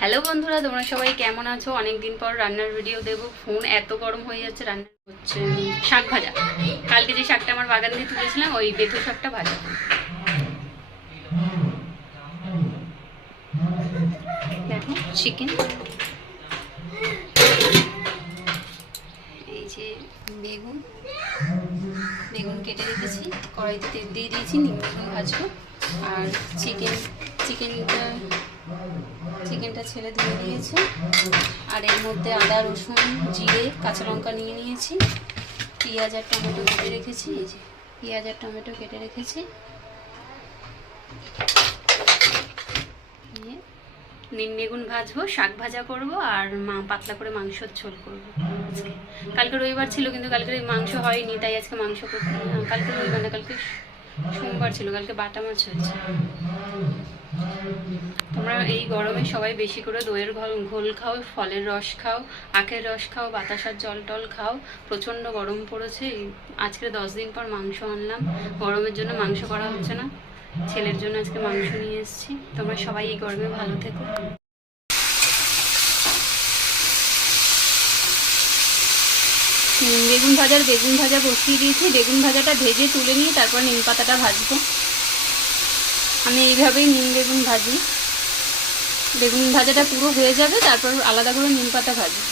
Hello বন্ধুরা, তোমরা সবাই কেমন আছো? অনেকদিন পর রান্নার ভিডিও দেবো। ফোন এত গরম হয়ে যাচ্ছে, রান্না হচ্ছে শাক ভাজা। কালকে যে শাকটা আমার বাগান দিয়ে তুলেছিলাম, ওই বেথু শাকটা ভাজা। দেখো চিকেন এই যে বেগুন। বেগুন কেটে রেখেছি, কড়াইতে তেল দিয়ে দিয়েছি নিম বেগুন ভাজবো। আর চিকেন চিকেনটা চিকেনটা ছেলে ধুয়ে দিয়েছে। আর এর মধ্যে আদা, রসুন, জিরে, কাঁচা লঙ্কা নিয়ে নিয়েছি। পেঁয়াজ আর টমেটো কেটে রেখেছি, এই যে পেঁয়াজ আর টমেটো কেটে রেখেছি। নিয়ে বেগুন ভাজবো, শাক ভাজা করব, আর মা পাতলা করে মাংসর ঝোল করব কালকে রবিবার ছিল, কিন্তু কালকে মাংস হয়নি, তাই আজকে মাংস করতে কালকে রবিবার না, কালকে সোমবার ছিল, কালকে বাটা মাছ হয়েছে। তোমরা এই গরমে সবাই বেশি করে দইয়ের ঘোল খাও, ফলের রস খাও, আখের রস খাও, বাতাসার জল টল খাও। প্রচণ্ড গরম পড়েছে। আজকে দশ দিন পর মাংস আনলাম। গরমের জন্য মাংস করা হচ্ছে না। ছেলের জন্য আজকে মাংস নিয়ে এসেছি। তোমরা সবাই এই গরমে ভালো থেকো। বেগুন ভাজার বেগুন ভাজা বসিয়ে দিয়েছি। বেগুন ভাজাটা ভেজে তুলে নিয়ে তারপর নিম পাতাটা ভাজবো। আমি এইভাবেই নিম বেগুন ভাজি। বেগুন ভাজাটা পুরো হয়ে যাবে, তারপর আলাদা করে নিম পাতা ভাজি।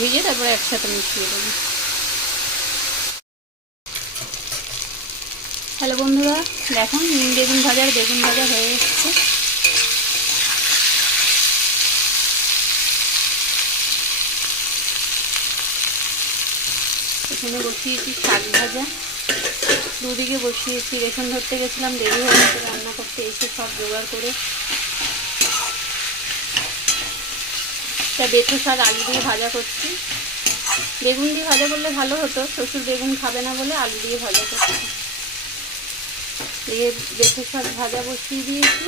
ভেজে তারপর একসাথে মিশিয়ে দেবো। হ্যালো বন্ধুরা, দেখুন, নিম বেগুন ভাজার বেগুন ভাজা হয়ে এসছে। এখানে বসিয়েছি শাক ভাজা। দুদিকে বসিয়েছি, রেশন ধরতে গেছিলাম, দেরি হয়ে গেছে, রান্না করতে এসে সব জোগাড় করে। তা বেথো শাক আলু দিয়ে ভাজা করছি। বেগুন দিয়ে ভাজা করলে ভালো হতো, শ্বশুর বেগুন খাবে না বলে আলু দিয়ে ভাজা করছি। দিয়ে বেথো শাক ভাজা বসিয়ে দিয়েছি।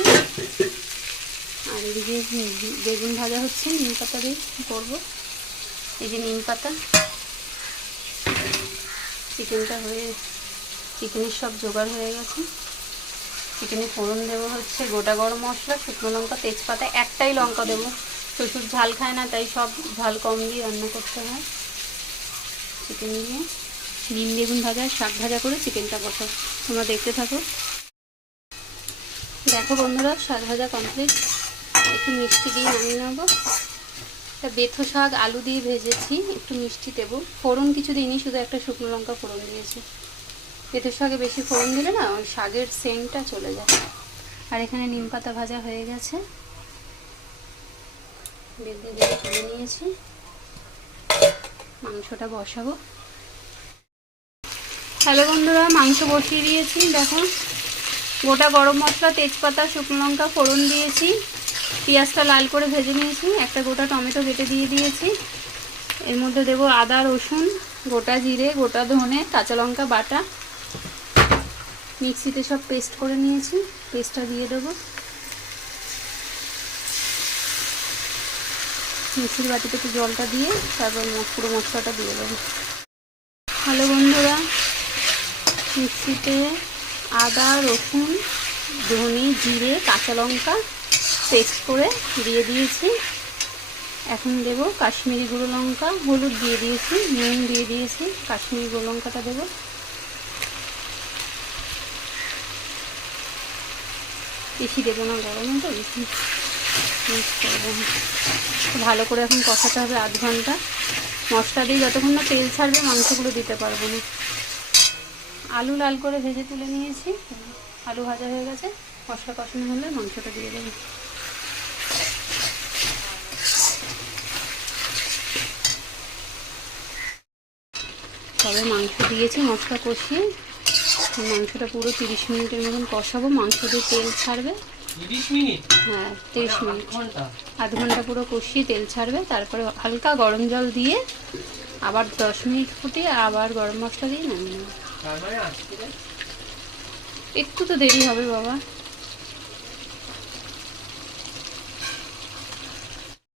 আর এদিকে বেগুন ভাজা হচ্ছে, নিম পাতা দিয়ে করব। এই যে নিম পাতা। চিকেনটা হয়ে চিকেনের সব জোগাড় হয়ে গেছে। চিকেনে ফোড়ন দেবো হচ্ছে গোটা গরম মশলা, শুকনো লঙ্কা, তেজপাতা, একটাই লঙ্কা দেবো। শ্বশুর ঝাল খায় না, তাই সব ঝাল কম দিয়ে রান্না করতে হয়। চিকেন দিয়ে। নিম বেগুন ভাজা, শাক ভাজা করে চিকেনটা বসাবো তোমরা দেখতে থাকো। দেখো বন্ধুরা, শাক ভাজা কমপ্লিট একটু মিষ্টি দিয়ে নামিয়ে নেব। একটা বেথো শাক আলু দিয়ে ভেজেছি, একটু মিষ্টি দেবো। ফোড়ন কিছু দিইনি শুধু একটা শুকনো লঙ্কা ফোড়ন দিয়েছি। বেথো শাকে বেশি ফোড়ন দিলে না, ওই শাকের সেন্টটা চলে যায়। আর এখানে নিম পাতা ভাজা হয়ে গেছে। বেঁধে নিয়েছি। মাংসটা বসাবো। হ্যালো বন্ধুরা, মাংস বসিয়ে দিয়েছি। দেখো, গোটা গরম মশলা, তেজপাতা, শুকনো লঙ্কা ফোড়ন দিয়েছি। পেঁয়াজটা লাল করে ভেজে নিয়েছি। একটা গোটা টমেটো কেটে দিয়ে দিয়েছি। এর মধ্যে দেবো আদা, রসুন, গোটা জিরে, গোটা ধনে, কাঁচা লঙ্কা, বাটা। মিক্সিতে সব পেস্ট করে নিয়েছি। পেস্টটা দিয়ে দেবো। মিক্সির বাটিতে একটু জলটা দিয়ে তারপর পুরো মশলাটা দিয়ে দেবো। হ্যালো বন্ধুরা, মিক্সিতে আদা, রসুন, ধনে, জিরে, কাঁচা লঙ্কা পেস্ট করে দিয়ে দিয়েছি। এখন দেব কাশ্মীরি গুঁড়ো লঙ্কা, হলুদ দিয়ে দিয়েছি, নুন দিয়ে দিয়েছি, কাশ্মীরি গুঁড়ো লঙ্কাটা দেবো। বেশি দেবো না, গরমে তো বেশি। ভালো করে এখন কষাতে হবে আধ ঘণ্টা। মশলা দিয়ে যতক্ষণ না তেল ছাড়বে, মাংসগুলো দিতে পারব না। আলু লাল করে ভেজে তুলে নিয়েছি। আলু ভাজা হয়ে গেছে। মশলা কষানো হলে মাংসটা দিয়ে দেবো। তবে মাংস দিয়েছি মশলা কষিয়ে। মাংসটা পুরো তিরিশ মিনিটের মতন কষাবো মাংস দিয়ে তেল ছাড়বে। হ্যাঁ তিরিশ মিনিট। আধ ঘণ্টা পুরো কষিয়ে তেল ছাড়বে তারপরে হালকা গরম জল দিয়ে আবার দশ মিনিট ফুটিয়ে আবার গরম মশলা দিয়ে নামিয়ে নেবে। একটু তো দেরি হবে বাবা।